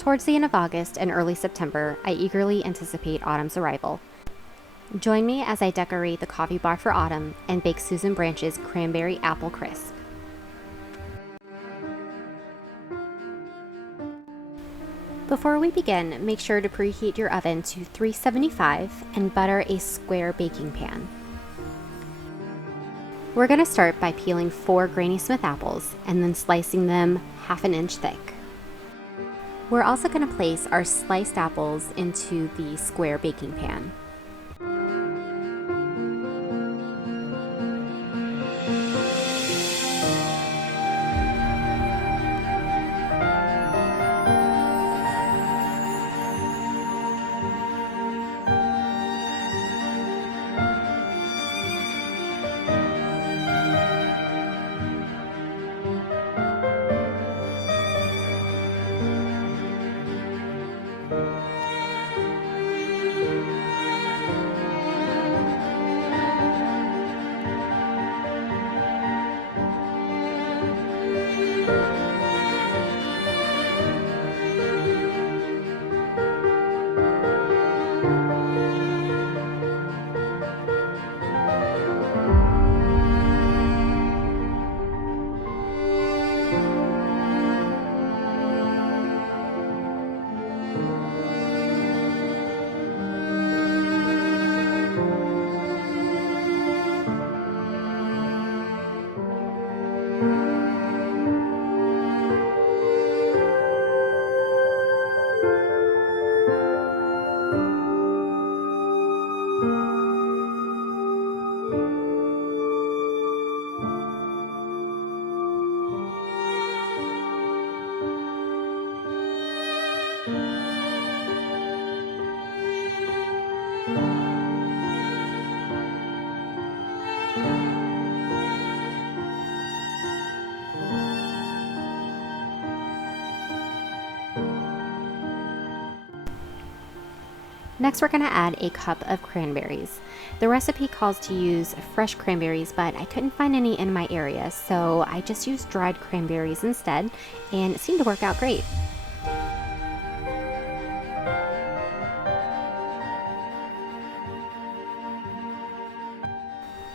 Towards the end of August and early September, I eagerly anticipate autumn's arrival. Join me as I decorate the coffee bar for autumn and bake Susan Branch's Cranberry Apple Crisp. Before we begin, make sure to preheat your oven to 375 and butter a square baking pan. We're going to start by peeling 4 Granny Smith apples and then slicing them 1/2 inch thick. We're also going to place our sliced apples into the square baking pan. Next, we're going to add a cup of cranberries. The recipe calls to use fresh cranberries, but I couldn't find any in my area, so I just used dried cranberries instead, and it seemed to work out great.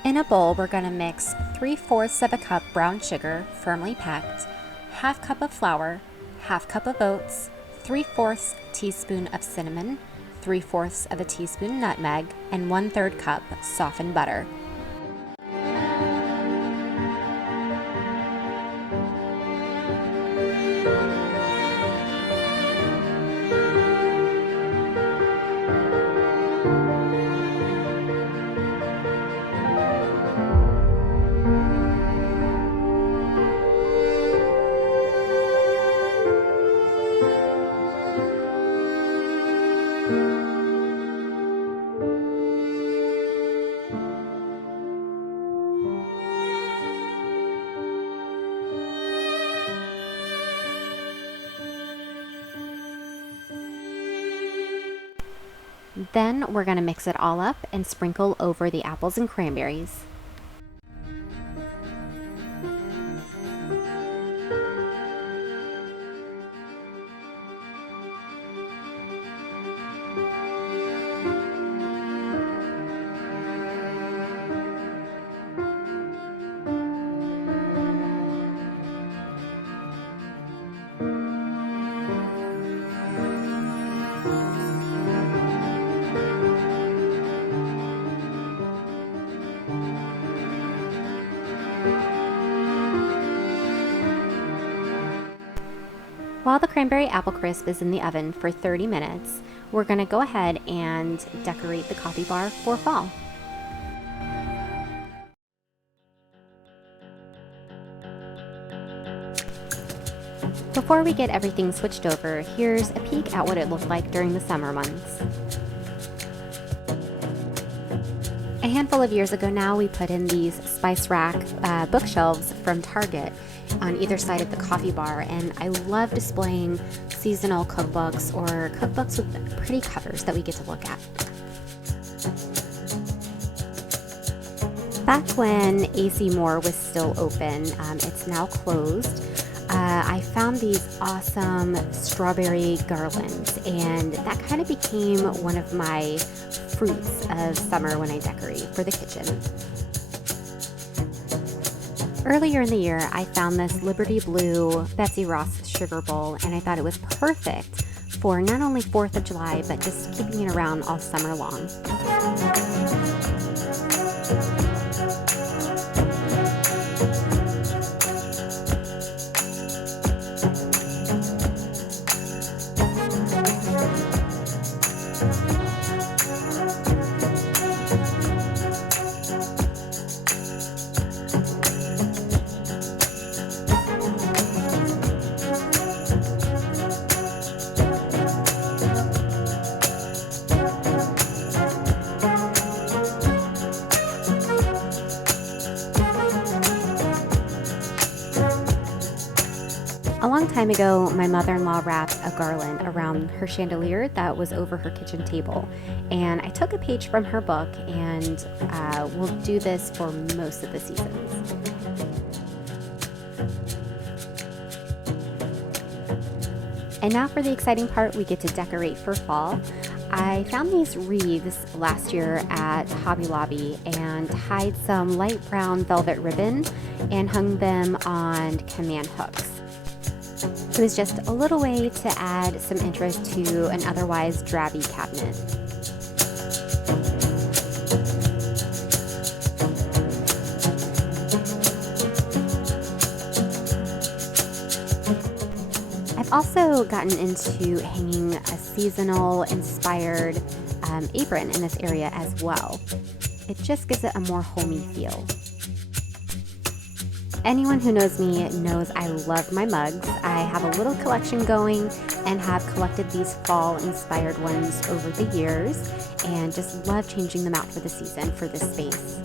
In a bowl, we're going to mix 3/4 of a cup brown sugar, firmly packed, 1/2 cup of flour, 1/2 cup of oats, 3/4 teaspoon of cinnamon, 3/4 of a teaspoon nutmeg, and 1/3 cup softened butter. Then we're going to mix it all up and sprinkle over the apples and cranberries. While the Cranberry Apple Crisp is in the oven for 30 minutes, we're going to go ahead and decorate the coffee bar for fall. Before we get everything switched over, here's a peek at what it looked like during the summer months. A handful of years ago now, we put in these spice rack bookshelves from Target on either side of the coffee bar, and I love displaying seasonal cookbooks or cookbooks with pretty covers that we get to look at. Back when AC Moore was still open, it's now closed, I found these awesome strawberry garlands, and that kind of became one of my fruits of summer when I decorate for the kitchen. Earlier in the year, I found this Liberty Blue Betsy Ross sugar bowl, and I thought it was perfect for not only 4th of July, but just keeping it around all summer long. A long time ago, my mother-in-law wrapped a garland around her chandelier that was over her kitchen table. And I took a page from her book, and we'll do this for most of the seasons. And now for the exciting part, we get to decorate for fall. I found these wreaths last year at Hobby Lobby and tied some light brown velvet ribbon and hung them on command hooks. It was just a little way to add some interest to an otherwise drabby cabinet. I've also gotten into hanging a seasonal inspired apron in this area as well. It just gives it a more homey feel. Anyone who knows me knows I love my mugs. I have a little collection going and have collected these fall-inspired ones over the years and just love changing them out for the season for this space.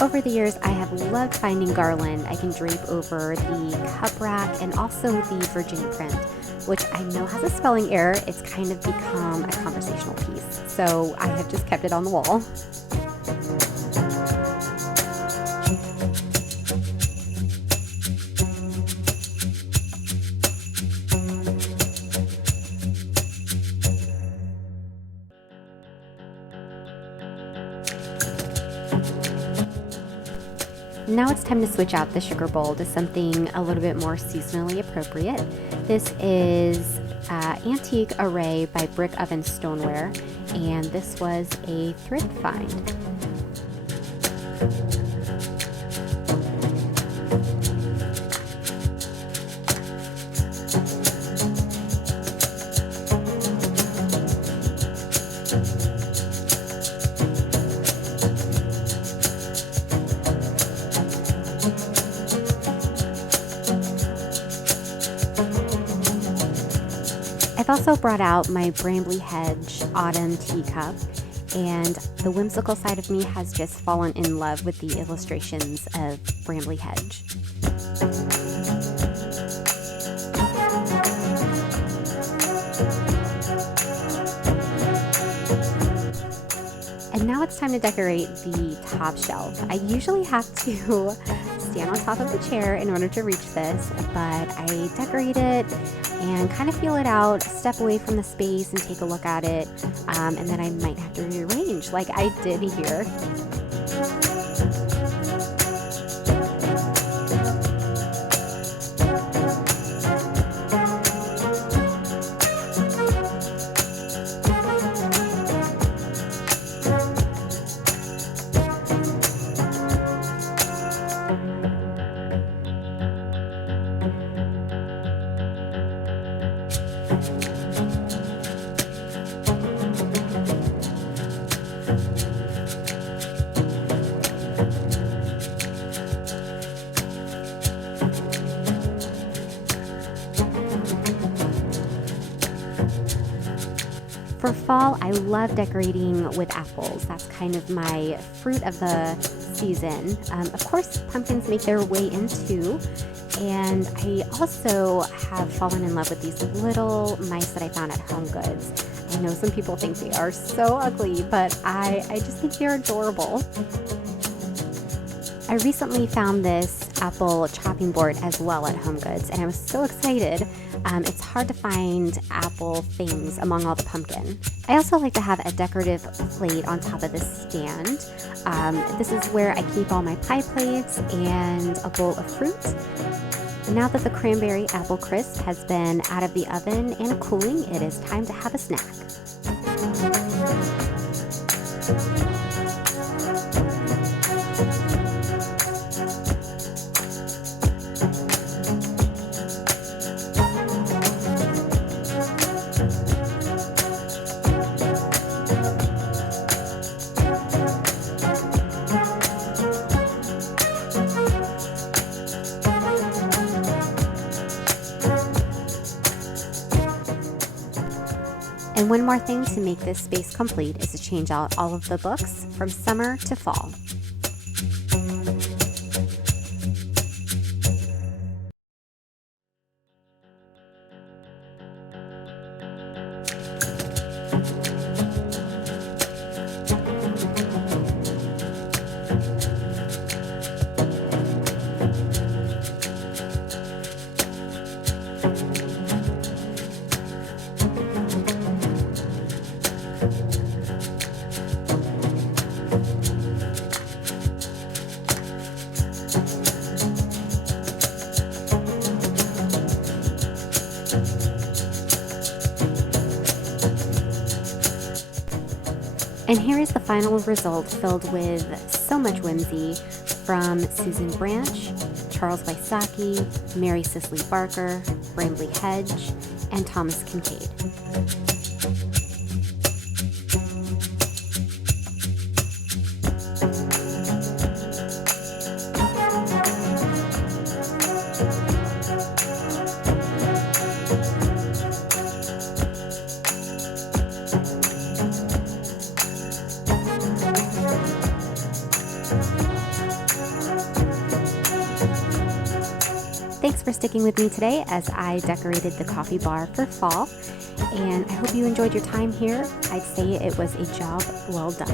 Over the years, I have loved finding garland I can drape over the cup rack and also the Virginia print, which I know has a spelling error. It's kind of become a conversational piece, so I have just kept it on the wall. Now it's time to switch out the sugar bowl to something a little bit more seasonally appropriate. This is Antique Array by Brick Oven Stoneware, and this was a thrift find. I've also brought out my Brambly Hedge Autumn Teacup, and the whimsical side of me has just fallen in love with the illustrations of Brambly Hedge. And now it's time to decorate the top shelf. I usually have to stand on top of the chair in order to reach this, but I decorate it and kind of feel it out, step away from the space and take a look at it, and then I might have to rearrange like I did here. For fall, I love decorating with apples. That's kind of my fruit of the season. Of course, pumpkins make their way in too, And I also have fallen in love with these little mice that I found at Home Goods. I know some people think they are so ugly, but I just think they're adorable. I recently found this apple chopping board as well at Home Goods, and I was so excited. It's hard to find apple things among all the pumpkin. I also like to have a decorative plate on top of this stand. This is where I keep all my pie plates and a bowl of fruit. Now that the Cranberry Apple Crisp has been out of the oven and cooling, it is time to have a snack. And one more thing to make this space complete is to change out all of the books from summer to fall. And here is the final result, filled with so much whimsy from Susan Branch, Charles Wysocki, Mary Cicely Barker, Brambley Hedge, and Thomas Kincaid. Thanks for sticking with me today as I decorated the coffee bar for fall, and I hope you enjoyed your time here. I'd say it was a job well done.